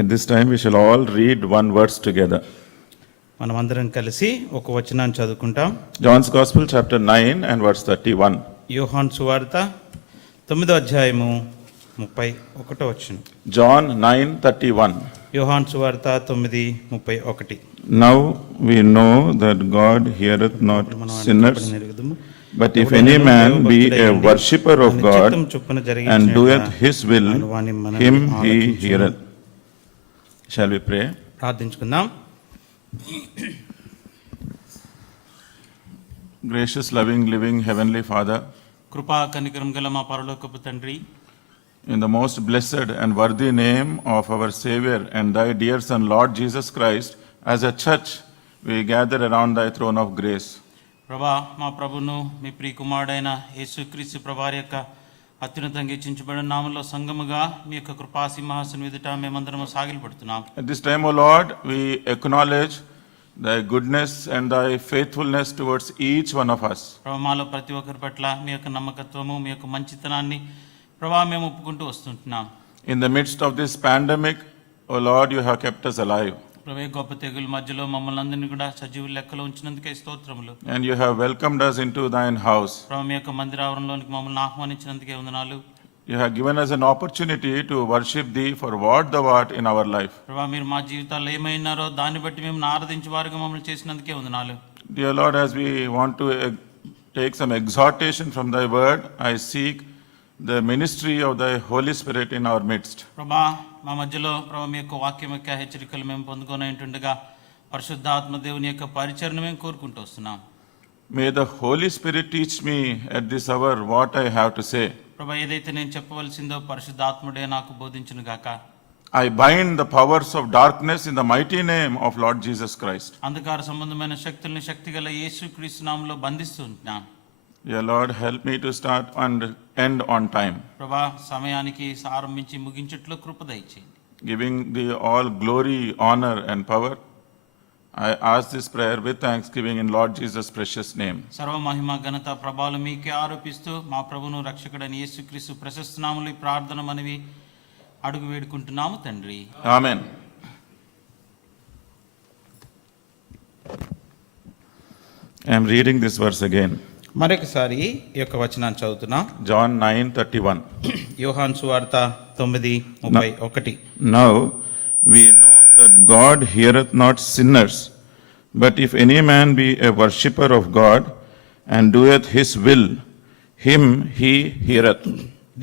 At this time we shall all read one verse together. మనమందరం కలిసి ఒక వచనాన్ని చదువుకుంటాం. John's Gospel chapter 9 and verse 31. యోహాను సువార్త 9వ అధ్యాయము 31వ వచనం. John 9:31. యోహాను సువార్త 9:31. Now we know that God heareth not sinners, but if any man be a worshipper of God and doeth his will, him he heareth. Shall we pray? ప్రార్థించుకుందాం. Gracious, loving, living, heavenly Father, కృపా కనికరం గల మా పరలోకపు తండ్రి, in the most blessed and worthy name of our Savior and thy dear Son, Lord Jesus Christ, as a church, we gather around thy throne of grace. ప్రభా, మా ప్రభును మీ ప్రియ కుమారుడైన యేసుక్రీస్తు ప్రభువారి యొక్క అత్యున్నతంగా హెచ్చించబడిన నామములో సంఘముగా మీ యొక్క కృపా సింహాసనం ఎదుట మేమందరము సాగిలపడుతున్నాం. At this time, O Lord, we acknowledge thy goodness and thy faithfulness towards each one of us. ప్రభా, మాలో ప్రతి ఒక్కరి పట్ల మీ యొక్క నమ్మకత్వము, మీ యొక్క మంచితనాన్ని ప్రభా మేము ఒప్పుకుంటూ వస్తుంటున్నాం. In the midst of this pandemic, O Lord, you have kept us alive. ప్రభా, గొప్ప తెగుల మధ్యలో మమ్మల్ని అందరినీ కూడా సజీవుల లెక్కలో ఉంచినందుకే స్తోత్రములు. And you have welcomed us into thine house. ప్రభా, మీ యొక్క మందిరావరణలోనికి మమ్మల్ని ఆహ్వానించినందుకే వందనాలు. You have given us an opportunity to worship thee for what thou art in our life. ప్రభా, మీరు మా జీవితాల్లో ఏమైనారో దాన్ని బట్టి మేము ఆరాధించే వారుగా మమ్మల్ని చేసినందుకే వందనాలు. Dear Lord, as we want to take some exhortation from thy word, I seek the ministry of thy Holy Spirit in our midst. ప్రభా, మా మధ్యలో ప్రభా మీ యొక్క వాక్యం యొక్క హెచ్చరికలు మేము పొందుకొని ఉంటుండగా పరిశుద్ధాత్మ దేవుని యొక్క పరిచరణ మేము కోరుకుంటూ వస్తున్నాం. May the Holy Spirit teach me at this hour what I have to say. ప్రభా, ఏదైతే నేను చెప్పవలసిందో పరిశుద్ధాత్ముడే నాకు బోధించును గాక. I bind the powers of darkness in the mighty name of Lord Jesus Christ. అంధకార సంబంధమైన శక్తుల్ని శక్తిగల యేసుక్రీస్తు నామములో బంధిస్తూ ఉంటున్నాం. Dear Lord, help me to start and end on time. ప్రభా, సమయానికి ఆరంభించి ముగించుట్లో కృప దయచేయండి. Giving thee all glory, honor and power, I ask this prayer with thanksgiving in Lord Jesus' precious name. సర్వ మహిమ ఘనత ప్రభావాలు మీకే ఆరోపిస్తూ మా ప్రభువును రక్షకుడైన యేసుక్రీస్తు ప్రశస్త నామములో ఈ ప్రార్థన మనవి అడుగు వేడుకుంటున్నాము తండ్రి. Amen. I am reading this verse again. మరొకసారి ఈ యొక్క వచనాన్ని చదువుతున్నాం. John 9:31. యోహాను సువార్త 9:31. Now we know that God heareth not sinners, but if any man be a worshipper of God and doeth his will, him he heareth.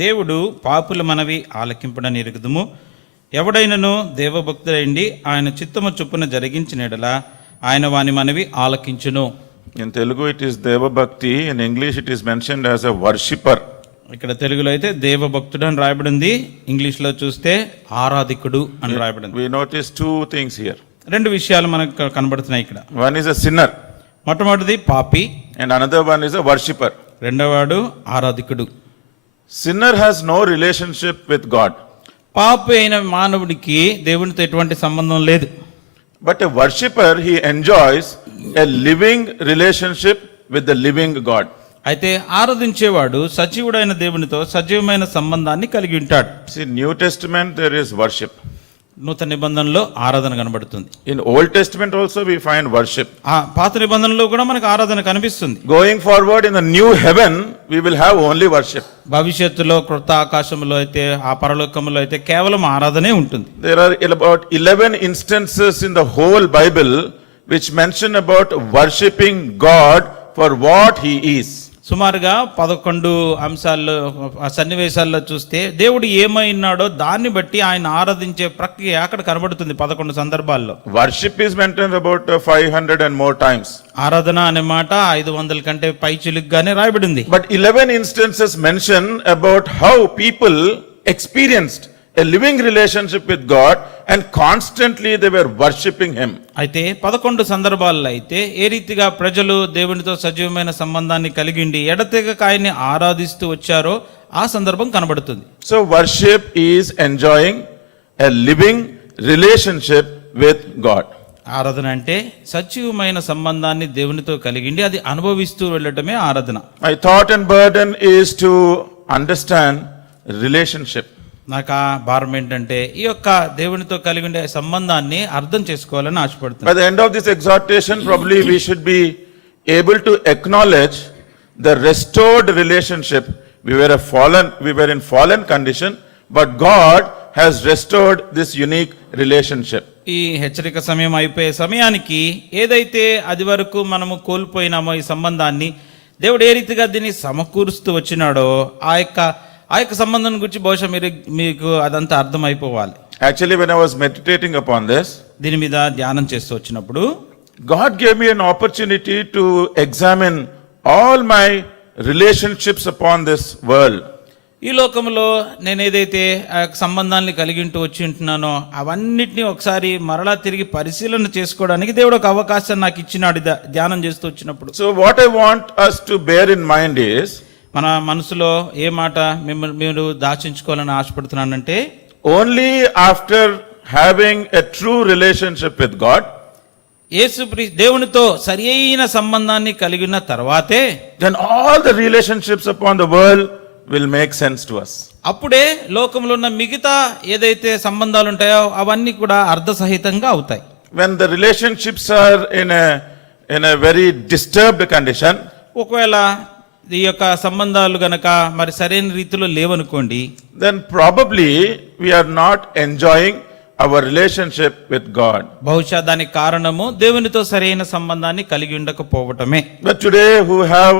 దేవుడు పాపుల మనవి ఆలకింపుడని ఎరుగుదుము. ఎవడైనను దేవభక్తుడైండి ఆయన చిత్తము చొప్పున జరిగించిన యెడల ఆయన వాని మనవి ఆలకించును. In Telugu it is Deva Bhakti, in English it is mentioned as a worshipper. ఇక్కడ తెలుగులో అయితే దేవభక్తుడు అని రాయబడింది, ఇంగ్లీష్లో చూస్తే ఆరాధికుడు అని రాయబడింది. We notice two things here. రెండు విషయాలు మనకు కనబడుతున్నాయి ఇక్కడ. One is a sinner మొట్టమొదటిది పాపి, and another one is a worshipper. రెండవవాడు ఆరాధికుడు. Sinner has no relationship with God. పాపి అయిన మానవుడికి దేవునితో ఎటువంటి సంబంధం లేదు. But a worshipper, he enjoys a living relationship with the living God. అయితే ఆరాధించేవాడు సజీవుడైన దేవునితో సజీవమైన సంబంధాన్ని కలిగి ఉంటాడు. See, New Testament there is worship. నూతన నిబంధనలో ఆరాధన కనబడుతుంది. In Old Testament also we find worship. ఆ పాత నిబంధనలో కూడా మనకు ఆరాధన కనిపిస్తుంది. Going forward in the new heaven we will have only worship. భవిష్యత్తులో క్రొత్త ఆకాశంలో అయితే ఆ పరలోకంలో అయితే కేవలం ఆరాధనే ఉంటుంది. There are about 11 instances in the whole Bible which mention about worshipping God for what he is. సుమారుగా 11 అంశాల్లో సన్నివేశాల్లో చూస్తే దేవుడు ఏమైనాడో దాన్ని బట్టి ఆయన ఆరాధించే ప్రక్రియ అక్కడ కనబడుతుంది 11 సందర్భాల్లో. Worship is mentioned about 500 and more times. ఆరాధన అనే మాట 500 కంటే పై చిలుగ్గానే రాయబడింది. But 11 instances mention about how people experienced a living relationship with God and constantly they were worshipping him. అయితే 11 సందర్భాల్లో అయితే ఏ రీతిగా ప్రజలు దేవునితో సజీవమైన సంబంధాన్ని కలిగి ఉండి ఎడతెగక ఆయన్ని ఆరాధిస్తూ వచ్చారో ఆ సందర్భం కనబడుతుంది. So worship is enjoying a living relationship with God. ఆరాధన అంటే సజీవమైన సంబంధాన్ని దేవునితో కలిగిండి అది అనుభవిస్తూ వెళ్ళటమే ఆరాధన. My thought and burden is to understand relationship. నాకు ఆ భారం ఏంటంటే ఈ యొక్క దేవునితో కలిగి ఉండే సంబంధాన్ని అర్థం చేసుకోవాలని By ఆశపడుతున్నాను. the end of this exhortation, probably we should be able to acknowledge the restored relationship. We were in fallen condition, but God has restored this unique relationship. ఈ హెచ్చరిక సమయం అయిపోయే సమయానికి ఏదైతే అది వరకు మనము కోల్పోయినామో ఈ సంబంధాన్ని దేవుడు ఏ రీతిగా దీన్ని సమకూరుస్తూ వచ్చినాడో ఆ యొక్క సంబంధం గురించి బహుశా మీకు అదంతా అర్థమైపోవాలి. Actually, when I was meditating upon this, దీని మీద ధ్యానం చేస్తూ వచ్చినప్పుడు God gave me an opportunity to examine all my relationships upon this world. ఈ లోకంలో నేను ఏదైతే ఆ యొక్క సంబంధాన్ని కలిగి ఉంటూ వచ్చి ఉంటున్నానో అవన్నిటిని ఒకసారి మరలా తిరిగి పరిశీలన చేసుకోవడానికి దేవుడు ఒక అవకాశం నాకు ఇచ్చినాడు ధ్యానం చేస్తూ వచ్చినప్పుడు. So what I want us to bear in mind is, మన మనసులో ఏ మాట మీరు దాచించుకోవాలని ఆశపడుతున్నానంటే, only after having a true relationship with God, దేవునితో సరి అయిన సంబంధాన్ని కలిగిన తర్వాతే then all the relationships upon the world will make sense to us. అప్పుడే లోకంలో ఉన్న మిగతా ఏదైతే సంబంధాలు ఉంటాయో అవన్నీ కూడా అర్థసహితంగా అవుతాయి. When the relationships are in a very disturbed condition, ఒకవేళ ఈ యొక్క సంబంధాలు గనక మరి సరైన రీతిలో లేవనుకోండి, then probably we are not enjoying our relationship with God. బహుశా దానికి కారణము దేవునితో సరైన సంబంధాన్ని కలిగి ఉండకపోవటమే. But today who have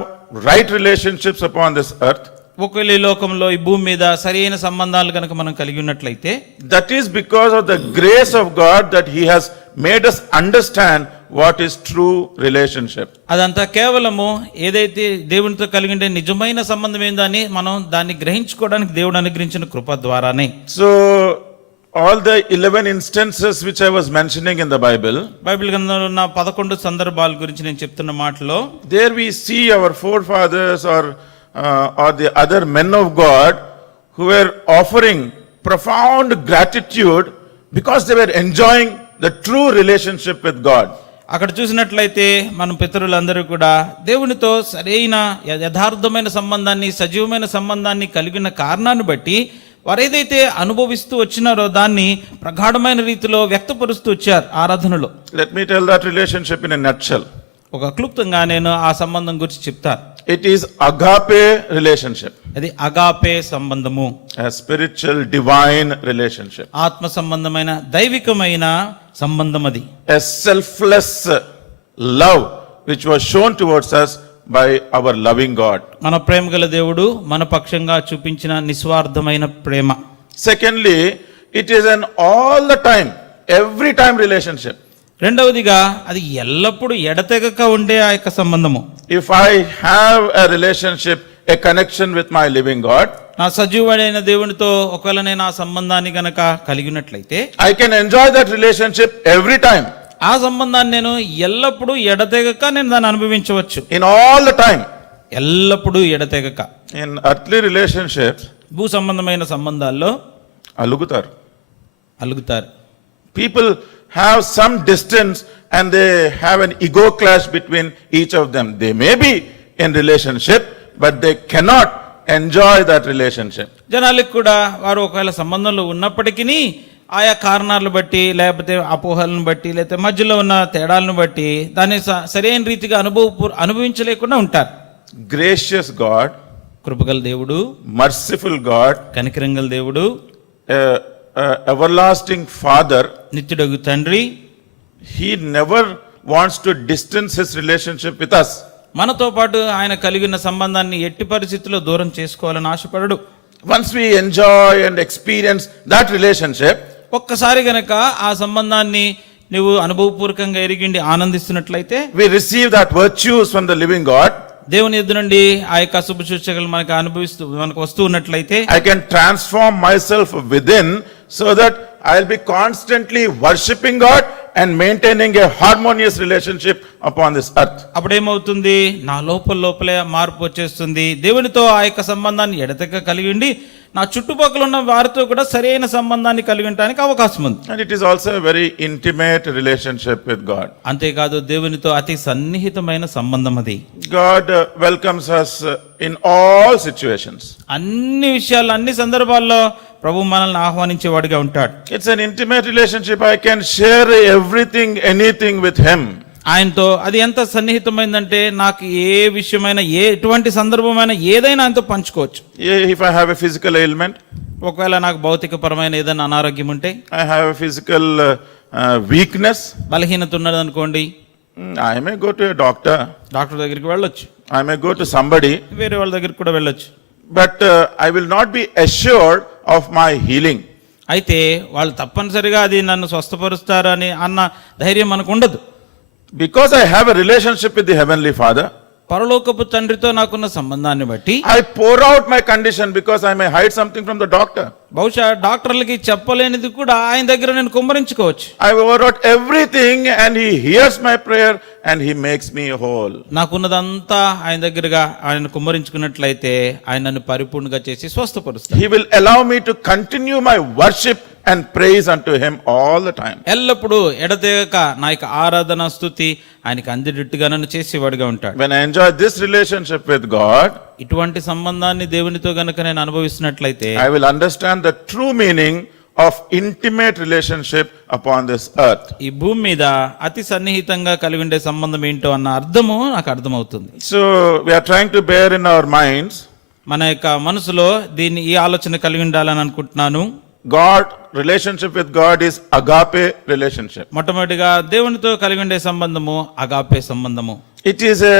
right relationships upon this earth, ఒకవేళ ఈ లోకంలో ఈ భూమి మీద సరైన సంబంధాలు గనక మనం కలిగి ఉన్నట్లయితే, that is because of the grace of God that He has made us understand what is true relationship. అదంతా కేవలము ఏదైతే దేవునితో కలిగి ఉండే నిజమైన సంబంధం ఏందని మనం దాన్ని గ్రహించుకోవడానికి దేవుడు అనుగ్రహించిన కృప ద్వారానే. So all the 11 instances which I was mentioning in the Bible, Bible గ్రంథంలో ఉన్న 11 సందర్భాల గురించి నేను చెప్తున్న మాటలో, there we see our forefathers or the other men of God who were offering profound gratitude because they were enjoying the true relationship with God. అక్కడ చూసినట్లయితే మన పితరులందరూ కూడా దేవునితో సరైన యథార్థమైన సంబంధాన్ని, సజీవమైన సంబంధాన్ని కలిగిన కారణాన్ని బట్టి వారు ఏదైతే అనుభవిస్తూ వచ్చినారో దాన్ని ప్రగాఢమైన రీతిలో వ్యక్తపరుస్తూ వచ్చారు ఆరాధనలో. Let me tell that relationship in a nutshell. ఒక క్లుప్తంగా నేను ఆ సంబంధం గురించి చెప్తాను. It is agape relationship, అది అగాపే సంబంధము, a spiritual divine relationship, ఆత్మ సంబంధమైన దైవికమైన సంబంధం. అది a selfless love which was shown towards us by our loving God. మన ప్రేమ గల దేవుడు మన పక్షంగా చూపించిన నిస్వార్థమైన ప్రేమ. Secondly, it is an all the time, every time relationship. రెండవదిగా అది ఎల్లప్పుడూ ఎడతెగక ఉండే ఆ యొక్క సంబంధము. If I have a relationship, a connection with my living God, నా సజీవుడైన దేవునితో ఒకవేళ నేను ఆ సంబంధాన్ని గనక కలిగి ఉన్నట్లయితే, I can enjoy that relationship every time. ఆ సంబంధాన్ని నేను ఎల్లప్పుడూ ఎడతెగక నేను దాన్ని అనుభవించవచ్చు. In all the time. ఎల్లప్పుడూ ఎడతెగక. In earthly relationships, భూ సంబంధమైన సంబంధాల్లో అలుగుతారు. People have some distance and they have an ego clash between each of them. They may be in relationship, but they cannot enjoy that relationship. జనాలకు కూడా వారు ఒకవేళ సంబంధంలో ఉన్నప్పటికీ ఆయా కారణాలను బట్టి, లేకపోతే అపోహలను బట్టి, లేకపోతే మధ్యలో ఉన్న తేడాలను బట్టి దాన్ని సరైన రీతిగా అనుభవించలేకుండా ఉంటారు. Gracious God, కృపగల దేవుడు, merciful God, కనికరంగల దేవుడు, everlasting Father, నిత్యుడగు తండ్రి, He never wants to distance His relationship with us. మనతో పాటు ఆయన కలిగిన సంబంధాన్ని ఎట్టి పరిస్థితుల్లో దూరం చేసుకోవాలని ఆశపడడు. Once we enjoy and experience that relationship, ఒక్కసారి గనక ఆ సంబంధాన్ని నువ్వు అనుభవపూర్వకంగా ఎరిగిండి ఆనందిస్తున్నట్లయితే, we receive that virtues from the living God. దేవుని ఎదురు నుండి ఆ యొక్క శుభ సూచకలు మనకు వస్తూ ఉన్నట్లయితే, I can transform myself within so that I'll be constantly worshiping God and maintaining a harmonious relationship upon this earth. అప్పుడేమవుతుంది, నా లోపలే మార్పు వచ్చేస్తుంది. దేవునితో ఆ యొక్క సంబంధాన్ని ఎడతెగక కలిగి ఉండి నా చుట్టుపక్కల ఉన్న వారితో కూడా సరైన సంబంధాన్ని కలిగి ఉండడానికి అవకాశం ఉంది. And it is also a very intimate relationship with God. అంతేకాదు దేవునితో అతి సన్నిహితమైన సంబంధం అది. God welcomes us in all situations. అన్ని విషయాల్లో, అన్ని సందర్భాల్లో ప్రభు మనల్ని ఆహ్వానించేవాడిగా ఉంటాడు. It's an intimate relationship. I can share everything, anything with him. ఆయనతో అది ఎంత సన్నిహితమైందంటే నాకు ఏ విషయమైన ఎటువంటి సందర్భమైన ఏదైనా ఆయనతో పంచుకోవచ్చు. If I have a physical ailment, ఒకవేళ నాకు భౌతికపరమైన ఏదైనా అనారోగ్యం ఉంటే, I have a physical weakness, బలహీనత ఉన్నది అనుకోండి, I may go to a doctor, doctor దగ్గరికి వెళ్ళొచ్చు, I may go to somebody, వేరే వాళ్ళ దగ్గరికి కూడా వెళ్ళొచ్చు. but I will not be assured of my healing. అయితే వాళ్ళు తప్పనిసరిగా అది నన్ను స్వస్థపరుస్తారని అన్న ధైర్యం మనకు ఉండదు. Because I have a relationship with the Heavenly Father, పరలోకపు తండ్రితో నాకున్న సంబంధాన్ని బట్టి I pour out my condition because I may hide something from the doctor. బహుశా డాక్టర్లకి చెప్పలేనిది కూడా ఆయన దగ్గర నేను కుమ్మరించుకోవచ్చు. I pour out everything and he hears my prayer and he makes me whole. నాకున్నదంతా ఆయన దగ్గరగా ఆయన కుమ్మరించుకున్నట్లయితే ఆయన నన్ను పరిపూర్ణంగా చేసి స్వస్థపరుస్తాడు. He will allow me to continue my worship and praise unto him all the time. ఎల్లప్పుడూ ఎడతెగక నా యొక్క ఆరాధన స్తుతి ఆయనకి అందినట్టుగా నన్ను చేసేవాడిగా ఉంటాడు. When I enjoy this relationship with God, ఇటువంటి సంబంధాన్ని దేవునితో గనుక నేను అనుభవిస్తున్నట్లయితే I will understand the true meaning of intimate relationship upon this earth. ఈ భూమి మీద అతి సన్నిహితంగా కలిగి ఉండే సంబంధం ఏంటో అన్న అర్థము నాకు అర్థమవుతుంది. So we are trying to bear in our minds, మన యొక్క మనసులో ఈ ఆలోచన కలిగి ఉండాలని అనుకుంటున్నాను. God, relationship with God is agape relationship. మొట్టమొదటిగా దేవునితో కలిగి ఉండే సంబంధము అగాపే సంబంధము. It is a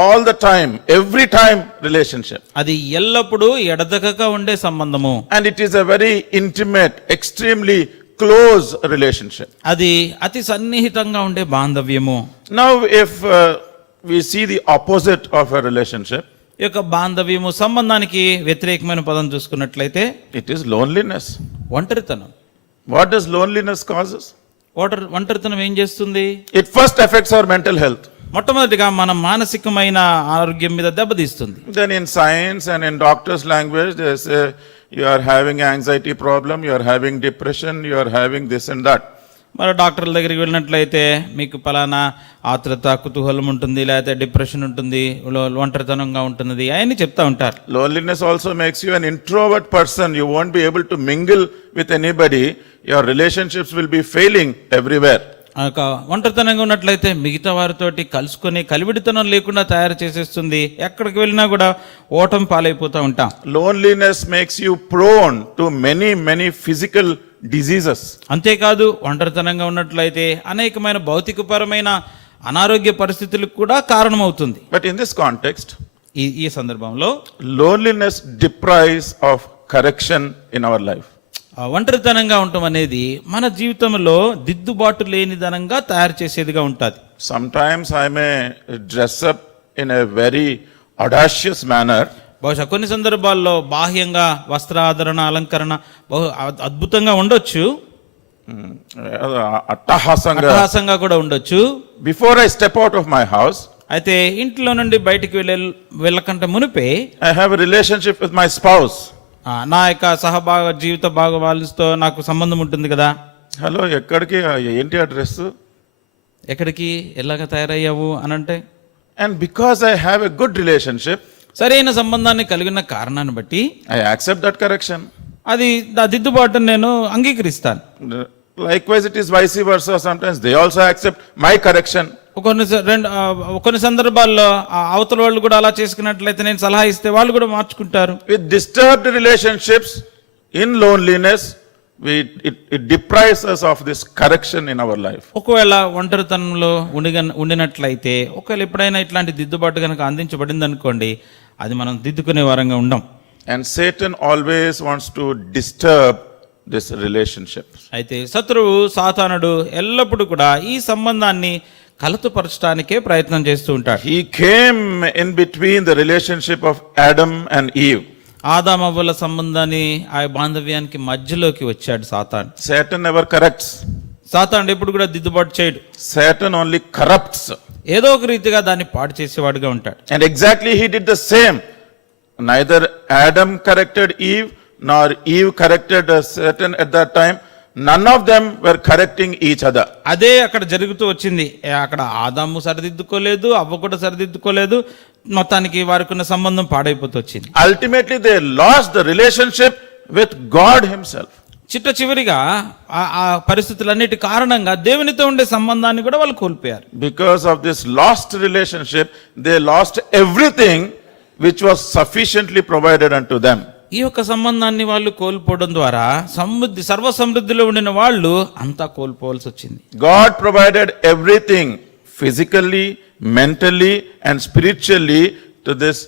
all the time, every time relationship. అది ఎల్లప్పుడూ ఎడతెగక ఉండే సంబంధము. And it is a very intimate, extremely close relationship. అది అతి సన్నిహితంగా ఉండే బాంధవ్యము. Now if we see the opposite of a relationship, ఈ యొక్క బాంధవ్యము సంబంధానికి వ్యతిరేకమైన పదం చూసుకున్నట్లయితే it is loneliness. ఒంటరితనం. What does loneliness causes? ఒంటరితనం ఏం చేస్తుంది? It first affects our mental health. మొట్టమొదటిగా మన మానసికమైన ఆరోగ్యం మీద దెబ్బతీస్తుంది. Then in science and in doctor's language, they say you are having anxiety problem, you are having depression, you are having this and that. మరి డాక్టర్ల దగ్గరికి వెళ్ళినట్లయితే మీకు పలానా ఆత్రత, కుతూహలం ఉంటుంది, లేకపోతే డిప్రెషన్ ఉంటుంది, ఒంటరితనంగా ఉంటుంది అని చెప్తా ఉంటారు. Loneliness also makes you an introvert person. You won't be able to mingle with anybody. Your relationships will be failing everywhere. ఒంటరితనంగా ఉన్నట్లయితే మిగతా వారితోటి కలుసుకొని కలివిడితనం లేకుండా తయారు చేసేస్తుంది. ఎక్కడికి వెళ్ళినా కూడా ఓటమి పాలైపోతూ ఉంటాం. Loneliness makes you prone to many physical diseases. అంతేకాదు ఒంటరితనంగా ఉన్నట్లయితే అనేకమైన భౌతికపరమైన అనారోగ్య పరిస్థితులకు కూడా కారణమవుతుంది. But in this context, ఈ సందర్భంలో loneliness deprives of correction in our life. ఒంటరితనంగా ఉండటం అనేది మన జీవితంలో దిద్దుబాటు లేనిదనంగా తయారు చేసేదిగా ఉంటుంది. Sometimes I may dress up in a very audacious manner. బహుశా కొన్ని సందర్భాల్లో బాహ్యంగా వస్త్రాధరణ, అలంకరణ బహు అద్భుతంగా ఉండొచ్చు, అట్టహాసంగా కూడా ఉండొచ్చు. Before I step out of my house, అయితే ఇంట్లో నుండి బయటికి వెళ్ళకంటే మునిపే I have a relationship with my spouse. నా యొక్క జీవిత భాగవాళ్ళతో నాకు సంబంధం ఉంటుంది కదా. హలో, ఎక్కడికి, ఏంటి ఆ డ్రెస్, ఎక్కడికి ఎలాగ తయారయ్యావు అని అంటే, and because I have a good relationship, సరైన సంబంధాన్ని కలిగిన కారణాన్ని బట్టి ఐ యాక్సెప్ట్ దట్ కరెక్షన్, అది దిద్దుబాటును నేను అంగీకరిస్తాను. Likewise, it is vice versa. Sometimes they also accept my correction. కొన్ని సందర్భాల్లో అవతల వాళ్ళు కూడా అలా చేసుకున్నట్లయితే నేను సలహా ఇస్తే వాళ్ళు కూడా మార్చుకుంటారు. With disturbed relationships, in loneliness, it deprives us of this correction in our life. ఒకవేళ ఒంటరితనంలో ఉండినట్లయితే, ఒకవేళ ఎప్పుడైనా ఇట్లాంటి దిద్దుబాటు కనుక అందించబడింది అనుకోండి, అది మనం దిద్దుకునే వారంగా ఉండం. And Satan always wants to disturb this relationship. అయితే శత్రువు సాతానుడు ఎల్లప్పుడూ కూడా ఈ సంబంధాన్ని కలతపరచడానికే ప్రయత్నం చేస్తూ ఉంటాడు. He came in between the relationship of Adam and Eve. ఆదామవ్వల సంబంధాన్ని, ఆ బాంధవ్యానికి మధ్యలోకి వచ్చాడు సాతాను. Satan never corrects. సాతానుడు ఎప్పుడు కూడా దిద్దుబాటు చేయడు. Satan only corrupts. ఏదో ఒక రీతిగా దాన్ని పాడు చేసేవాడుగా ఉంటాడు. And exactly he did the same. Neither Adam corrected Eve nor Eve corrected Satan at that time. None of them were correcting each other. అదే అక్కడ జరుగుతూ వచ్చింది. అక్కడ ఆదాము సరిదిద్దుకోలేదు, అవ్వ కూడా సరిదిద్దుకోలేదు, మొత్తానికి వారికి ఉన్న సంబంధం పాడైపోతూ వచ్చింది. Ultimately they lost the relationship with God himself. చిట్ట చివరిగా ఆ పరిస్థితులన్నిటి కారణంగా దేవునితో ఉండే సంబంధాన్ని కూడా వాళ్ళు కోల్పోయారు. Because of this lost relationship, they lost everything which was sufficiently provided unto them. ఈ యొక్క సంబంధాన్ని వాళ్ళు కోల్పోవడం ద్వారా సర్వ సమృద్ధిలో ఉండిన వాళ్ళు అంతా కోల్పోవాల్సి వచ్చింది. God provided everything physically, mentally and spiritually to this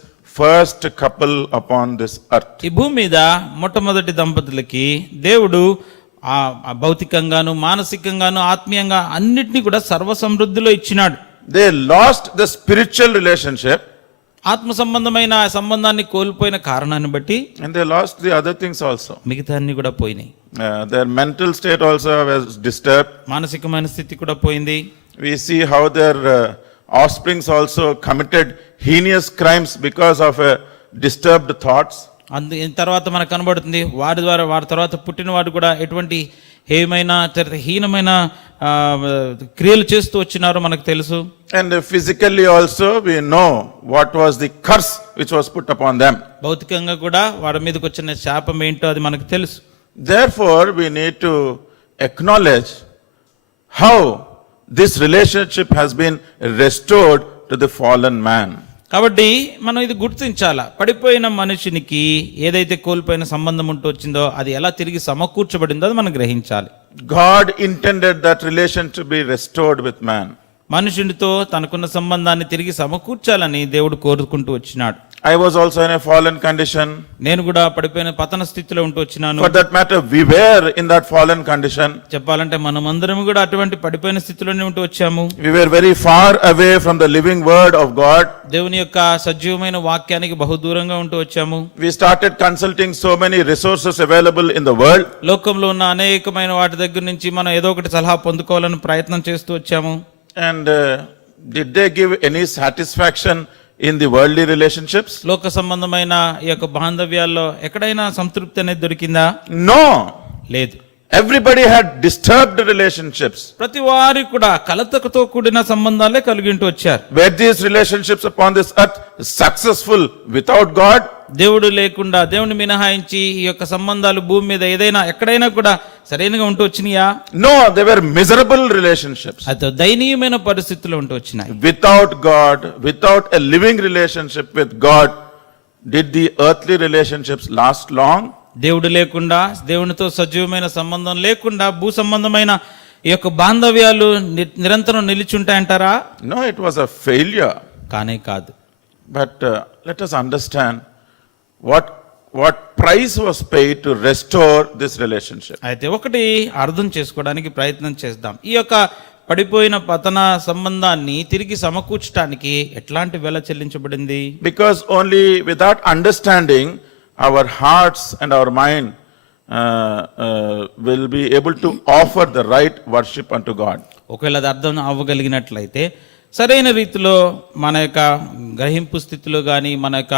first couple upon this earth. ఈ భూమి మీద మొట్టమొదటి దంపతులకి దేవుడు ఆ భౌతికంగాను మానసికంగాను ఆత్మీయంగా అన్నిటినీ కూడా సర్వ సమృద్ధిలో ఇచ్చినాడు. They lost the spiritual relationship ఆత్మ సంబంధమైన సంబంధాన్ని కోల్పోయిన కారణాన్ని బట్టి and they lost the other things also. మిగతా అన్ని కూడా పోయినాయి. Their mental state also was disturbed. మానసికమైన స్థితి కూడా పోయింది. We see how their offsprings also committed heinous crimes because of disturbed thoughts. తర్వాత మనకు కనబడుతుంది వారి తర్వాత పుట్టిన వాడు కూడా ఎటువంటి హీనమైన క్రియలు చేస్తూ వచ్చినారో మనకు తెలుసు. And physically also we know what was the curse which was put upon them. భౌతికంగా కూడా వారి మీదకి వచ్చిన శాపం ఏంటో అది మనకు తెలుసు. Therefore we need to acknowledge how this relationship has been restored to the fallen man. కాబట్టి మనం ఇది గుర్తించాలా, పడిపోయిన మనిషినికి ఏదైతే కోల్పోయిన సంబంధం ఉంటూ వచ్చిందో అది ఎలా తిరిగి సమకూర్చబడిందో అది మనం గ్రహించాలి. God intended that relation to be restored with man. మనుషునితో తనకున్న సంబంధాన్ని తిరిగి సమకూర్చాలని దేవుడు కోరుకుంటూ వచ్చినాడు. I was also in a fallen condition. నేను కూడా పడిపోయిన పతన స్థితిలో ఉంటూ వచ్చినాను. For that matter, we were in that fallen condition. చెప్పాలంటే మనమందరం కూడా అటువంటి పడిపోయిన స్థితిలోనే ఉంటూ వచ్చాము. We were very far away from the living word of God. దేవుని యొక్క సజీవమైన వాక్యానికి బహుదూరంగా ఉంటూ వచ్చాము. We started consulting so many resources available in the world. లోకంలో ఉన్న అనేకమైన వాటి దగ్గర నుంచి మనం ఏదో ఒకటి సలహా పొందుకోవాలని ప్రయత్నం చేస్తూ వచ్చాము. And did they give any satisfaction in the worldly relationships? లోక సంబంధమైన ఈ యొక్క బాంధవ్యాల్లో ఎక్కడైనా సంతృప్తి అనేది దొరికిందా? No. లేదు. Everybody had disturbed relationships. ప్రతి వారి కూడా కలతతో కూడిన సంబంధాలే కలిగి ఉంటూ వచ్చారు. Were these relationships upon this earth successful without God? దేవుడు లేకుండా, దేవుని మినహాయించి ఈ యొక్క సంబంధాలు భూమి మీద ఎక్కడైనా కూడా సరైనగా ఉంటూ వచ్చినాయా? No, they were miserable relationships. అయితే దయనీయమైన పరిస్థితుల్లో ఉంటూ వచ్చినాయి. Without God, without a living relationship with God, did the earthly relationships last long? దేవుడు లేకుండా, దేవునితో సజీవమైన సంబంధం లేకుండా భూ సంబంధమైన ఈ యొక్క బాంధవ్యాలు నిరంతరం నిలిచుంటాయంటారా? No, it was a failure. కానే కాదు. But let us understand what price was paid to restore this relationship. అయితే ఒకటి అర్థం చేసుకోవడానికి ప్రయత్నం చేద్దాం. ఈ యొక్క పడిపోయిన పతన సంబంధాన్ని తిరిగి సమకూర్చడానికి ఎట్లాంటి వెల చెల్లించబడింది? Because only with that understanding our hearts and our mind will be able to offer the right worship unto God. ఒకవేళ అది అర్థం అవ్వగలిగినట్లయితే సరైన రీతిలో మన యొక్క గ్రహింపు స్థితిలో కానీ మన యొక్క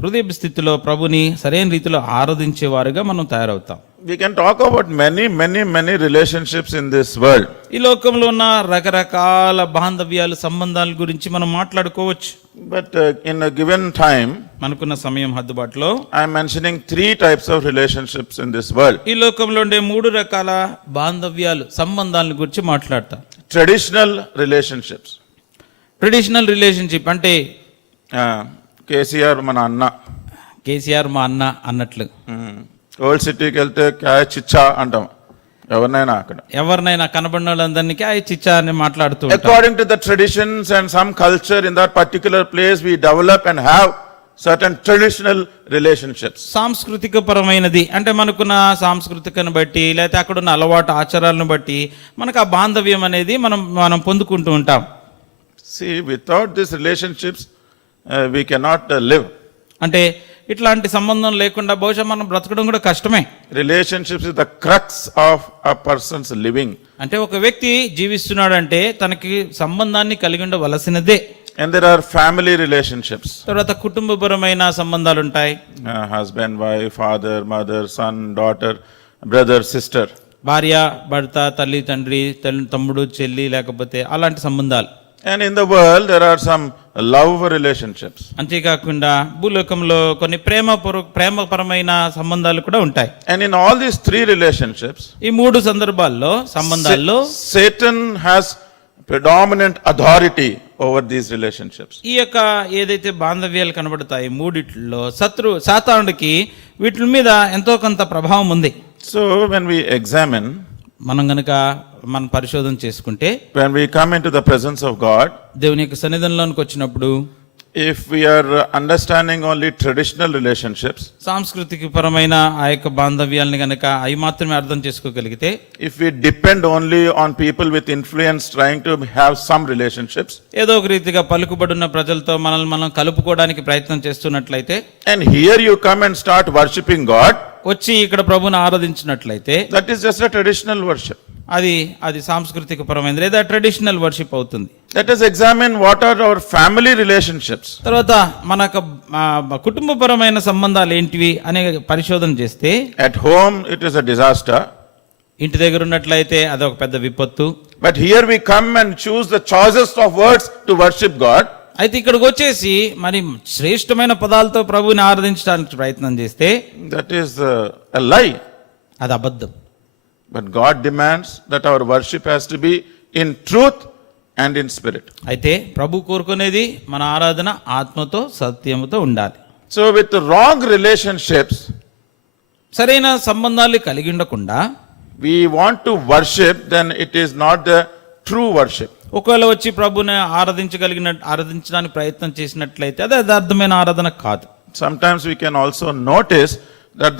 హృదయ స్థితిలో ప్రభుని సరైన రీతిలో ఆరాధించేవారుగా మనం తయారవుతాం. We can talk about many relationships in this world. ఈ లోకంలో ఉన్న రకరకాల బాంధవ్యాలు సంబంధాల గురించి మనం మాట్లాడుకోవచ్చు. But in a given time, మనకున్న సమయం హద్దుబాటులో I am mentioning 3 types of relationships in this world. ఈ లోకంలో ఉండే 3 రకాల బాంధవ్యాలు సంబంధాల గురించి మాట్లాడతాం. Traditional relationships. ట్రెడిషనల్ రిలేషన్షిప్ అంటే కేసీఆర్ మన అన్న, కేసీఆర్ మా అన్న అన్నట్లు. ఓల్డ్ సిటీకి వెళ్తే క్యాయ్ చిచ్చా అంటాం ఎవరినైనా కనబడిన వాళ్ళందరినీ క్యాయ్ చిచ్చా అని మాట్లాడుతూ ఉంటాం. According to the traditions and some culture in that particular place, we develop and have certain traditional relationships. సాంస్కృతిక పరమైనది అంటే మనకున్న సాంస్కృతికను బట్టి లేకపోతే అక్కడున్న అలవాటు ఆచారాలను బట్టి మనకు ఆ బాంధవ్యం అనేది మనం పొందుకుంటూ ఉంటాం. See, without these relationships, we cannot live. అంటే ఇట్లాంటి సంబంధం లేకుండా బహుశా మనం బ్రతకడం కూడా కష్టమే. Relationships is the crux of a person's living. అంటే ఒక వ్యక్తి జీవిస్తున్నాడంటే తనకి సంబంధాన్ని కలిగి ఉండవలసినదే. And there are family relationships. తర్వాత కుటుంబపరమైన సంబంధాలు ఉంటాయి. Husband, wife, father, mother, son, daughter, brother, sister. భార్య, భర్త, తల్లి, తండ్రి, తమ్ముడు, చెల్లి, లేకపోతే అలాంటి సంబంధాలు. And in the world, there are some love relationships. అంతేకాకుండా భూలోకంలో కొన్ని ప్రేమపరమైన సంబంధాలు కూడా ఉంటాయి. And in all these three relationships, ఈ మూడు సందర్భాల్లో సంబంధాల్లో Satan has predominant authority over these relationships. ఈ యొక్క ఏదైతే బాంధవ్యాలు కనబడతాయి మూడిట్లో సాతానుడికి వీటి మీద ఎంతో కొంత ప్రభావం ఉంది. So when we examine, మనం గనుక మనం పరిశోధన చేసుకుంటే, when we come into the presence of God, దేవుని యొక్క సన్నిధానంలోనికి వచ్చినప్పుడు, if we are understanding only traditional relationships, సాంస్కృతిక పరమైన ఆ యొక్క బాంధవ్యాలని గనక అవి మాత్రమే అర్థం చేసుకోగలిగితే, if we depend only on people with influence trying to have some relationships, ఏదో ఒక రీతిగా పలుకుబడున్న ప్రజలతో మనల్ని మనం కలుపుకోవడానికి ప్రయత్నం చేస్తున్నట్లయితే, and here you come and start worshipping God, వచ్చి ఇక్కడ ప్రభువుని ఆరాధించినట్లయితే, that is just a traditional worship. అది సాంస్కృతిక పరమైనది లేదా ట్రెడిషనల్ వర్షిప్ అవుతుంది. Let us examine what are our family relationships. తర్వాత మన కుటుంబపరమైన సంబంధాలు ఏంటివి అనే పరిశోధన చేస్తే, At home it is a disaster, ఇంటి దగ్గర ఉన్నట్లయితే అదొక పెద్ద విపత్తు. but here we come and choose the choicest of words to worship God. అయితే ఇక్కడికి వచ్చేసి మరి శ్రేష్టమైన పదాలతో ప్రభువుని ఆరాధించడానికి ప్రయత్నం చేస్తే, that is a lie. అది అబద్ధం. But God demands that our worship has to be in truth and in spirit. అయితే ప్రభు కోరుకునేది మన ఆరాధన ఆత్మతో సత్యముతో ఉండాలి. So with the wrong relationships, సరైన సంబంధాలు కలిగి ఉండకుండా we want to worship, then it is not the true worship. ఒకవేళ వచ్చి ప్రభుని ఆరాధించడానికి ప్రయత్నం చేసినట్లయితే అది యథార్థమైన ఆరాధన కాదు. Sometimes we can also notice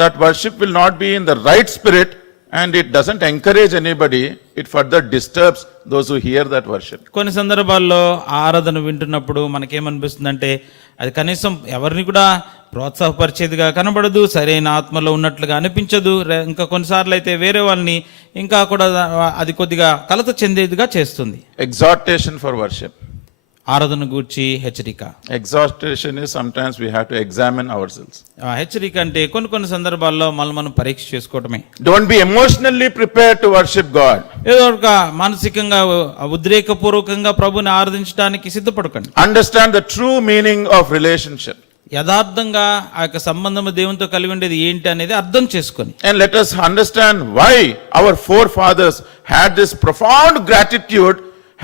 that worship will not be in the right spirit, and it doesn't encourage anybody, it further disturbs those who hear that worship. కొన్ని సందర్భాల్లో ఆరాధన వింటున్నప్పుడు మనకేమనిపిస్తుందంటే అది కనీసం ఎవరిని కూడా ప్రోత్సాహపరిచేదిగా కనబడదు, సరైన ఆత్మలో ఉన్నట్లుగా అనిపించదు. ఇంకా కొన్నిసార్లు అయితే వేరే వాళ్ళని ఇంకా కూడా అది కొద్దిగా కలత చెందేదిగా చేస్తుంది. Exhortation for worship. ఆరాధన గూర్చి హెచ్చరిక. Exhortation is sometimes we have to examine ourselves. హెచ్చరిక అంటే కొన్ని సందర్భాల్లో మనం పరీక్ష చేసుకోవటమే. Don't be emotionally prepared to worship God. ఏదో ఒక మానసికంగా ఉద్రేకపూర్వకంగా ప్రభుని ఆరాధించడానికి సిద్ధపడకండి. Understand the true meaning of relationship. యథార్థంగా ఆ యొక్క సంబంధం దేవునితో కలిగి ఉండేది ఏంటి అనేది అర్థం చేసుకొని, And let us understand why our forefathers had this profound gratitude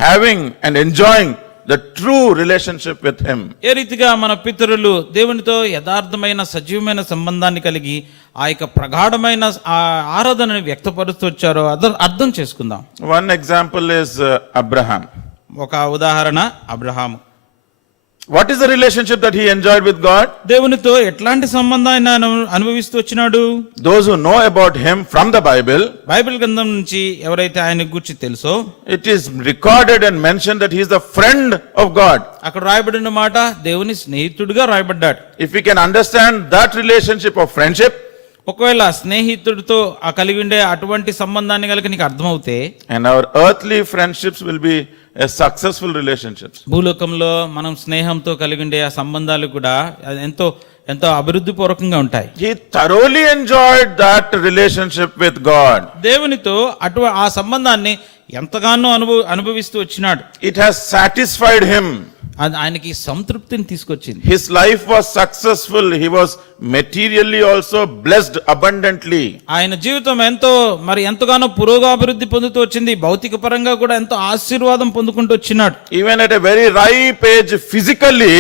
having and enjoying the true relationship with him. ఏ రీతిగా మన పితరులు దేవునితో యథార్థమైన సజీవమైన సంబంధాన్ని కలిగి ఆ యొక్క ప్రగాఢమైన ఆరాధనని వ్యక్తపరుస్తూ వచ్చారో అర్థం చేసుకుందాం. One example is Abraham. ఒక ఉదాహరణ Abraham. What is the relationship that he enjoyed with God? దేవునితో ఎట్లాంటి సంబంధాన్ని అనుభవిస్తూ వచ్చినాడు? Those who know about him from the Bible, Bible గ్రంథం నుంచి ఎవరైతే ఆయన గురించి తెలుసో, it is recorded and mentioned that he is the friend of God. అక్కడ రాయబడిన మాట దేవుని స్నేహితుడిగా రాయబడ్డాడు. If we can understand that relationship of friendship, ఒకవేళ స్నేహితుడితో కలిగి ఉండే అటువంటి సంబంధాన్ని కనుక నీకు అర్థమవుతే, and our earthly friendships will be a successful relationships. భూలోకంలో మనం స్నేహంతో కలిగి ఉండే ఆ సంబంధాలు కూడా ఎంతో ఎంతో అభివృద్ధి పూర్వకంగా ఉంటాయి. He thoroughly enjoyed that relationship with God. దేవునితో ఆ సంబంధాన్ని ఎంతగానో అనుభవిస్తూ వచ్చినాడు. It has satisfied him. అది ఆయనకి సంతృప్తిని తీసుకొచ్చింది. His life was successful. He was materially also blessed abundantly. ఆయన జీవితం ఎంతగానో పురోగాభివృద్ధి పొందుతూ వచ్చింది. భౌతిక పరంగా కూడా ఎంతో ఆశీర్వాదం పొందుకుంటూ వచ్చినాడు. Even at a very ripe age physically,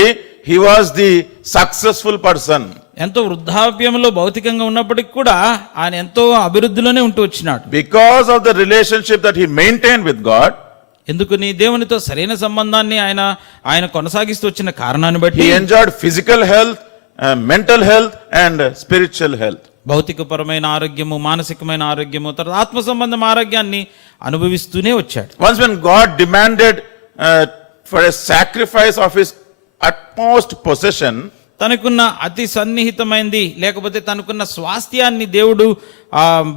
he was the successful person. ఎంతో వృద్ధాప్యంలో భౌతికంగా ఉన్నప్పటికీ కూడా ఆయన ఎంతో అభివృద్ధిలోనే ఉంటూ వచ్చినాడు. Because of the relationship that he maintained with God, ఎందుకని దేవునితో సరైన సంబంధాన్ని ఆయన కొనసాగిస్తూ వచ్చిన కారణాన్ని బట్టి he enjoyed physical health, mental health and spiritual health. భౌతికపరమైన ఆరోగ్యము, మానసికమైన ఆరోగ్యము, తర్వాత ఆత్మ సంబంధం ఆరోగ్యాన్ని అనుభవిస్తూనే వచ్చాడు. Once when God demanded for a sacrifice of his utmost possession, తనకున్న అతి సన్నిహితమైంది లేకపోతే తనకున్న స్వాస్థ్యాన్ని దేవుడు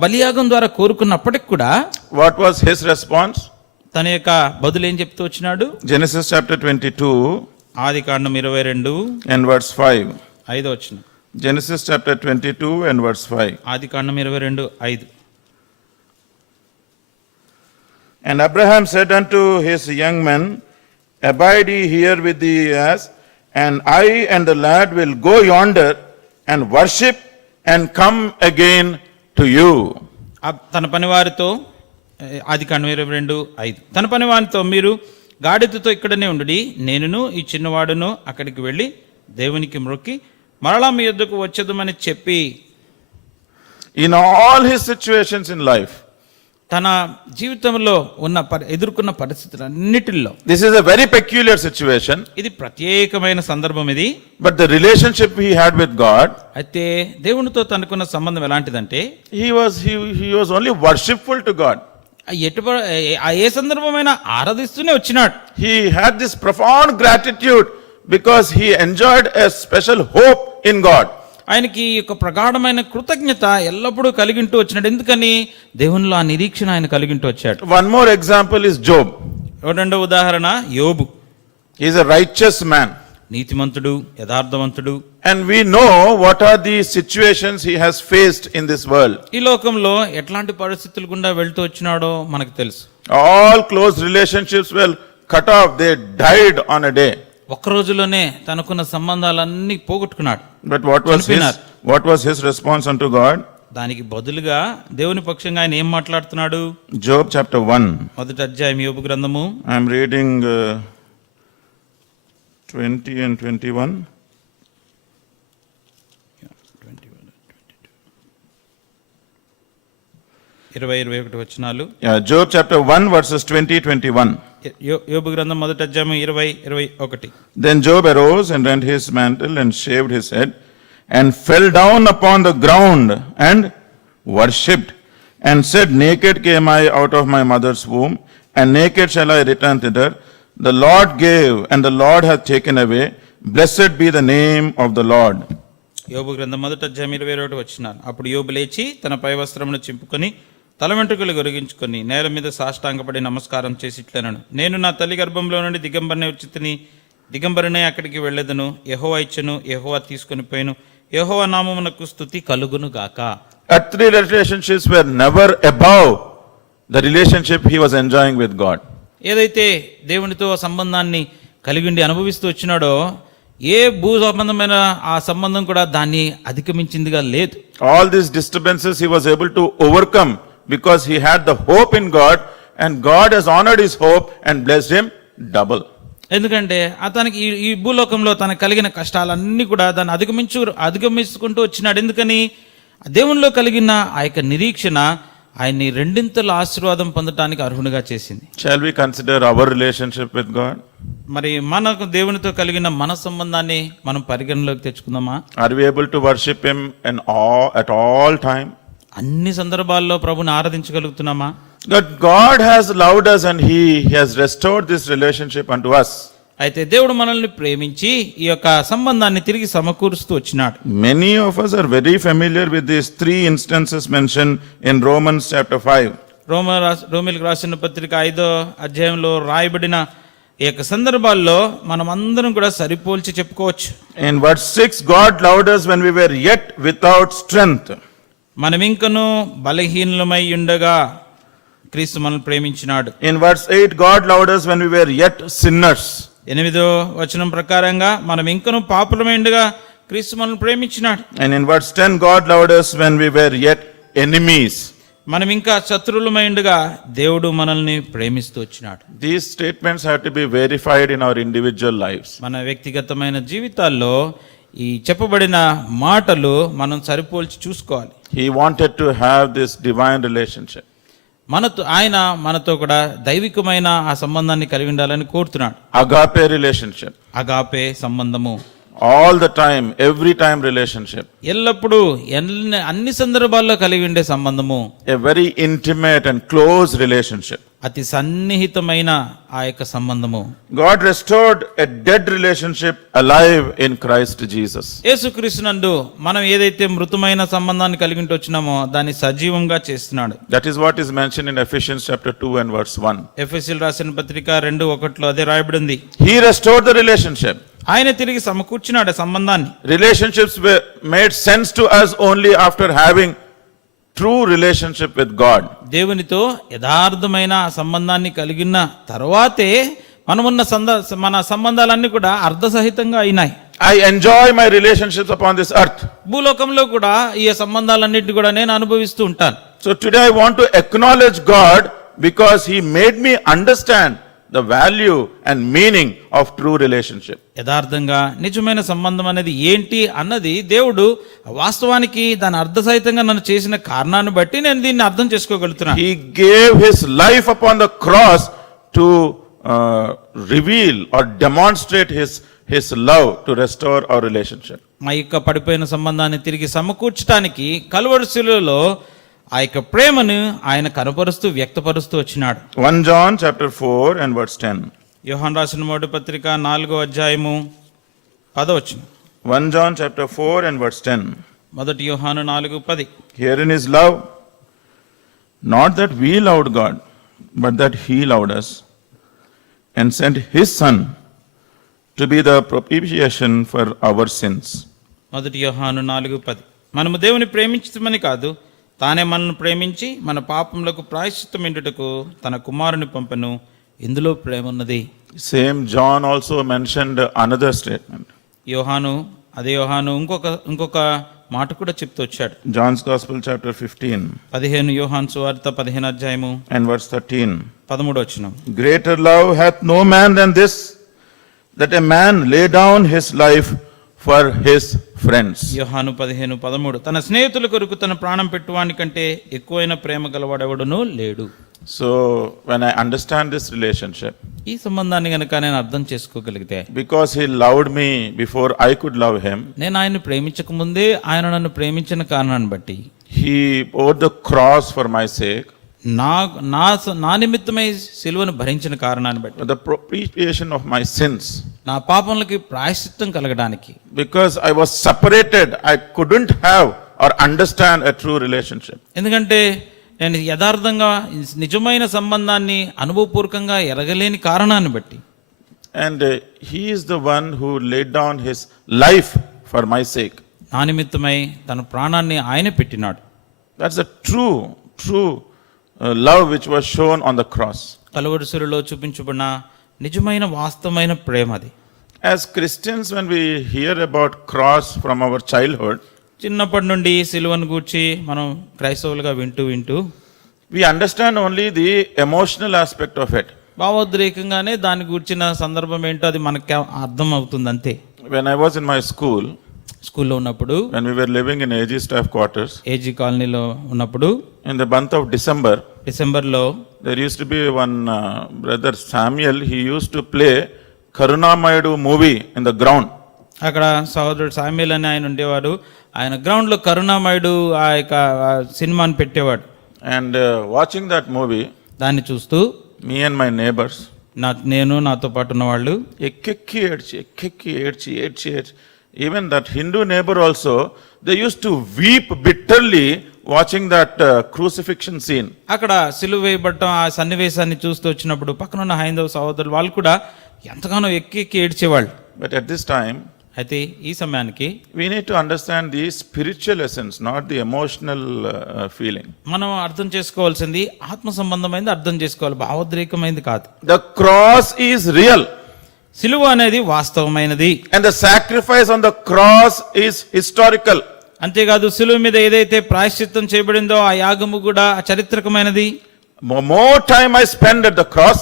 బలియాగం ద్వారా కోరుకున్నప్పటికి కూడా, what was his response? తన యొక్క బదులు ఏం చెప్తూ వచ్చినాడు? Genesis chapter 22 Adikandam 22 and verse 5. 5వ వచనం. Genesis chapter 22 and verse 5. Adikandam 22:5. And Abraham said unto his young men, Abide ye here with the ass, and I and the lad will go yonder and worship and come again to you. తన పనివారితో ఆదికాండం 22:5 తన పనివారితో మీరు గాడిదతో ఇక్కడనే ఉండుడి, నేనును ఈ చిన్నవాడును అక్కడికి వెళ్ళి దేవునికి మ్రొక్కి మరలా మీ యొద్దకు వచ్చేదమని చెప్పి. In all his situations in life, తన జీవితంలో ఉన్న ఎదుర్కొన్న పరిస్థితులన్నిటిల్లో this is a very peculiar situation, ఇది ప్రత్యేకమైన సందర్భం ఇది. but the relationship he had with God, అయితే దేవునితో తనకున్న సంబంధం ఎలాంటిదంటే he was only worshipful to God. ఏ సందర్భమైనా ఆరాధిస్తూనే వచ్చినాడు. He had this profound gratitude because he enjoyed a special hope in God. ఆయనకి ఒక ప్రగాఢమైన కృతజ్ఞత ఎల్లప్పుడూ కలిగింటూ వచ్చినాడు. ఎందుకని? దేవునిలో ఆ నిరీక్షణ ఆయన కలిగింటూ వచ్చాడు. One more example is Job. రెండో ఉదాహరణ యోబు. He is a righteous man. నీతిమంతుడు, యథార్థవంతుడు. And we know what are the situations he has faced in this world. ఈ లోకంలో ఎట్లాంటి పరిస్థితులు గుండా వెళ్తూ వచ్చినాడో మనకు తెలుసు. All close relationships were cut off. They died on a day. ఒక్క రోజులోనే తనకున్న సంబంధాలన్నీ పోగొట్టుకున్నాడు. But what was his response unto God? దానికి బదులుగా దేవుని పక్షంగా ఆయన ఏం మాట్లాడుతున్నాడు? Job chapter 1. మొదటి అధ్యాయం యోబు గ్రంథము. I am reading 20 and 21. 20-21 వచనాలు. Yeah, Job chapter 1 verses 20-21. యోబు గ్రంథం మొదటి అధ్యాయం 20-21. Then Job arose and rent his mantle and shaved his head and fell down upon the ground and worshipped and said, Naked came I out of my mother's womb, and naked shall I return thither. The Lord gave, and the Lord hath taken away. Blessed be the name of the Lord. యోబు గ్రంథం మొదటి అధ్యాయం 21 వచనాలు. అప్పుడు యోబు లేచి తన పై వస్త్రమును చింపుకొని తల వెంట్రుకలు గొరిగించుకొని నేల మీద సాష్టాంగపడి నమస్కారం చేసి ఇట్లనను, నేను నా తల్లి గర్భంలో నుండి దిగంబరినే అక్కడికి వెళ్ళెదను. యెహోవా ఇచ్చెను, యెహోవా తీసుకొని పోయెను, యెహోవా నామమునకు స్తుతి కలుగును గాక. Our three relationships were never above the relationship he was enjoying with God. ఏదైతే దేవునితో సంబంధాన్ని కలిగి ఉండి అనుభవిస్తూ వచ్చినాడో ఏ భూ సంబంధమైన ఆ సంబంధం కూడా దాన్ని అధిగమించిందిగా లేదు. All these disturbances he was able to overcome because he had the hope in God, and God has honored his hope and blessed him double. ఎందుకంటే అతనికి ఈ భూలోకంలో తనకు కలిగిన కష్టాలన్నీ కూడా దాన్ని అధిగమించుకుంటూ వచ్చినాడు. ఎందుకని? దేవునిలో కలిగిన ఆ యొక్క నిరీక్షణ ఆయన్ని రెండింతల ఆశీర్వాదం పొందటానికి అర్హునిగా చేసింది. Shall we consider our relationship with God? మరి మనకు దేవునితో కలిగిన మన సంబంధాన్ని మనం పరిగణలోకి తెచ్చుకుందామా? Are we able to worship him at all time? అన్ని సందర్భాల్లో ప్రభుని ఆరాధించగలుగుతున్నామా? That God has loved us and he has restored this relationship unto us. అయితే దేవుడు మనల్ని ప్రేమించి ఈ యొక్క సంబంధాన్ని తిరిగి సమకూరుస్తూ వచ్చినాడు. Many of us are very familiar with these three instances mentioned in Romans chapter 5. రోమీయులకు రాసిన పత్రిక 5వ అధ్యాయంలో రాయబడిన ఈ యొక్క సందర్భాల్లో మనం అందరం కూడా సరిపోల్చి చెప్పుకోవచ్చు. In verse 6, God loved us when we were yet without strength. మనం ఇంకను బలహీనులమై ఉండగా క్రీస్తు మనల్ని ప్రేమించినాడు. In verse 8, God loved us when we were yet sinners. 8వ వచనం ప్రకారంగా మనం ఇంకను పాపులమై ఉండగా క్రీస్తు మనల్ని ప్రేమించినాడు. And in verse 10, God loved us when we were yet enemies. మనం ఇంకా శత్రువులమై ఉండగా దేవుడు మనల్ని ప్రేమిస్తూ వచ్చినాడు. These statements have to be verified in our individual lives. మన వ్యక్తిగతమైన జీవితాల్లో ఈ చెప్పబడిన మాటలు మనం సరిపోల్చి చూసుకోవాలి. He wanted to have this divine relationship. ఆయన మనతో కూడా దైవికమైన ఆ సంబంధాన్ని కలిగి ఉండాలని కోరుతున్నాడు. Agape relationship. అగాపే సంబంధము. All the time, every time relationship. ఎల్లప్పుడూ అన్ని సందర్భాల్లో కలిగి ఉండే సంబంధము. A very intimate and close relationship. అతి సన్నిహితమైన ఆ యొక్క సంబంధము. God restored a dead relationship alive in Christ Jesus. యేసుక్రీస్తునందు మనం ఏదైతే మృతమైన సంబంధాన్ని కలిగి వచ్చినామో దాన్ని సజీవంగా చేస్తున్నాడు. That is what is mentioned in Ephesians chapter 2 and verse 1. ఎఫెసీయులకు రాసిన పత్రిక 2:1 అదే రాయబడింది. He restored the relationship. ఆయన తిరిగి సమకూర్చినాడు సంబంధాన్ని. Relationships were made sense to us only after having true relationship with God. దేవునితో యథార్థమైన సంబంధాన్ని కలిగిన తర్వాతే మనమున్న మన సంబంధాలన్నీ కూడా అర్ధసహితంగా అయినాయి. I enjoy my relationships upon this earth. భూలోకంలో కూడా ఈ సంబంధాలన్నింటినీ కూడా నేను అనుభవిస్తూ ఉంటాను. So today I want to acknowledge God because He made me understand the value and meaning of true relationship. యథార్థంగా నిజమైన సంబంధం అనేది ఏంటి అన్నది దేవుడు వాస్తవానికి దాని అర్ధసహితంగా నన్ను చేసిన కారణాన్ని బట్టి నేను దీన్ని అర్థం చేసుకోగలుగుతున్నాను. He gave His life upon the cross to reveal or demonstrate His love to restore our relationship. మా యొక్క పడిపోయిన సంబంధాన్ని తిరిగి సమకూర్చడానికి కలువరి శిలువలో ఆ యొక్క ప్రేమను ఆయన కనపరుస్తూ వ్యక్తపరుస్తూ వచ్చినాడు. 1 John chapter 4 and verse 10. యోహాను రాసిన మొదటి పత్రిక 4వ అధ్యాయము 10వ వచనం. 1 John chapter 4 and verse 10. మొదటి యోహాను 4:10. Herein is love, not that we loved God, but that He loved us and sent His Son to be the propitiation for our sins. మొదటి యోహాను 4:10. మనము దేవుని ప్రేమించమని కాదు, తానే మనల్ని ప్రేమించి మన పాపములకు ప్రాయశ్చిత్తమిండుటకు తన కుమారుని పంపెను. ఇందులో ప్రేమ ఉన్నది. Same John also mentioned another statement. అదే యోహాను ఇంకొక మాట కూడా చెప్తూ వచ్చాడు. John's Gospel chapter 15 యోహాను సువార్త 15వ అధ్యాయము and verse 13. 13వ వచనం. Greater love hath no man than this, that a man lay down his life for his friends. యోహాను 15:13. తన స్నేహితుల కొరకు తన ప్రాణం పెట్టువాని కంటే ఎక్కువైన ప్రేమ గలవాడెవడునూ లేడు. So when I understand this relationship, ఈ సంబంధాన్ని గనుక నేను అర్థం చేసుకోగలిగితే, because He loved me before I could love Him, నేను ఆయన్ని ప్రేమించక ముందే ఆయన నన్ను ప్రేమించిన కారణాన్ని బట్టి, He bore the cross for my sake, నా నిమిత్తమై సిలువను భరించిన కారణాన్ని బట్టి, the propitiation of my sins, నా పాపములకి ప్రాయశ్చిత్తం కలగడానికి, because I was separated, I couldn't have or understand a true relationship. ఎందుకంటే నేను యథార్థంగా నిజమైన సంబంధాన్ని అనుభవపూర్వకంగా ఎరగలేని కారణాన్ని బట్టి, And He is the one who laid down His life for my sake. నా నిమిత్తమై తన ప్రాణాన్ని ఆయన పెట్టినాడు. That's a true love which was shown on the cross. Calvary శిలువలో చూపించబడిన నిజమైన వాస్తవమైన ప్రేమ అది. As Christians, when we hear about cross from our childhood, చిన్నప్పటి నుండి సిలువను గూర్చి మనం క్రైస్తవులుగా వింటూ we understand only the emotional aspect of it. భావోద్రేకంగానే దాని గూర్చిన సందర్భం ఏంటో అది మనకి అర్థం అవుతుంది అంతే. When I was in my స్కూల్లో ఉన్నప్పుడు, when we were living in AG staff quarters, AG కాలనీలో ఉన్నప్పుడు, in the month of డిసెంబర్లో there used to be one brother Samuel. He used to play Karunamayudu movie in the ground. అక్కడ సహోదరుడు Samuel అని ఆయన ఉండేవాడు. ఆయన గ్రౌండ్లో కరుణామయుడు ఆ యొక్క సినిమాని పెట్టేవాడు. And watching that movie, దాన్ని చూస్తూ me and my neighbors, నేను నాతో పాటు ఉన్న వాళ్ళు ekkekki edchi. Even that Hindu neighbor also, they used to weep bitterly watching that crucifixion scene. అక్కడ సిలువ వేయబడటం ఆ సన్నివేశాన్ని చూస్తూ వచ్చినప్పుడు పక్కన ఉన్న హైందవ సహోదరులు వాళ్ళు కూడా ఎంతగానో ఎక్కి ఏడ్చేవాళ్ళు. But at this time, అయితే ఈ సమయానికి we need to understand the spiritual essence, not the emotional feeling. మనం అర్థం చేసుకోవాల్సింది ఆత్మ సంబంధమైనది అర్థం చేసుకోవాలి, భావోద్రేకమైనది కాదు. The cross is real. సిలువ అనేది వాస్తవమైనది. And the sacrifice on the cross is historical. అంతేకాదు సిలువ మీద ఏదైతే ప్రాయశ్చిత్తం చేయబడిందో ఆ యాగము కూడా చరిత్రకమైనది. More time I spend at the cross,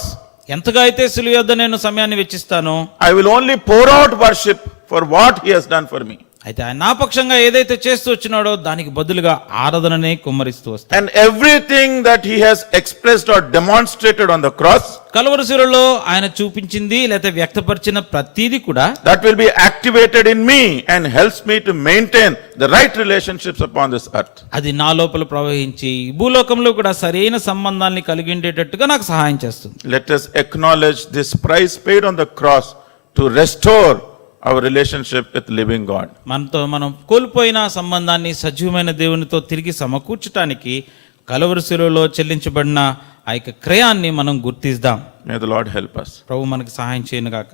ఎంతగా అయితే సిలువ యొద్ద నేను సమయాన్ని వెచ్చిస్తానో, I will only pour out worship for what He has done for me. అయితే ఆయన నా పక్షంగా ఏదైతే చేస్తూ వచ్చినాడో దానికి బదులుగా ఆరాధననే కుమ్మరిస్తూ వస్తాడు. And everything that He has expressed or demonstrated on the cross, Calvary శిలువలో ఆయన చూపించింది లేదా వ్యక్తపరిచిన ప్రతిదీ కూడా that will be activated in me and helps me to maintain the right relationships upon this earth. అది నా లోపల ప్రవహించి భూలోకంలో కూడా సరైన సంబంధాన్ని కలిగి ఉండేటట్టుగా నాకు సహాయం చేస్తుంది. Let us acknowledge this price paid on the cross to restore our relationship with living God. మనం కోల్పోయిన సంబంధాన్ని సజీవమైన దేవునితో తిరిగి సమకూర్చడానికి కలువరి శిలువలో చెల్లించబడిన ఆ యొక్క క్రయాన్ని మనం గుర్తిద్దాం. May the Lord help us. ప్రభు మనకు సహాయం చేయను గాక.